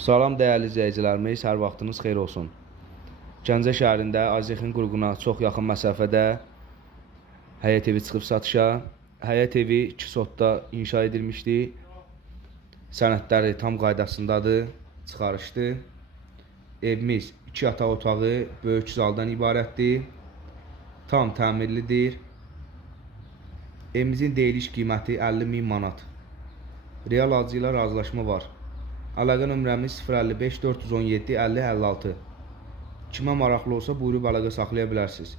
Salam dəyərli izləyicilərimiz, hər vaxtınız xeyir olsun. Gəncə şəhərində Azexin qurğuna çox yaxın məsafədə həyət evi çıxıb satışa. Həyət evi 2 sotda inşa edilmişdir. Sənədləri tam qaydasındadır, çıxarışdır. Evimiz 2 yataq otağı, böyük zaldan ibarətdir. Tam təmirlidir. Evimizin deyiliş qiyməti 50.000 manat. Real alıcı ilə razılaşma var. Əlaqə nömrəmiz 055 417 50 56. Kimə maraqlı olsa buyurub əlaqə saxlaya bilərsiniz.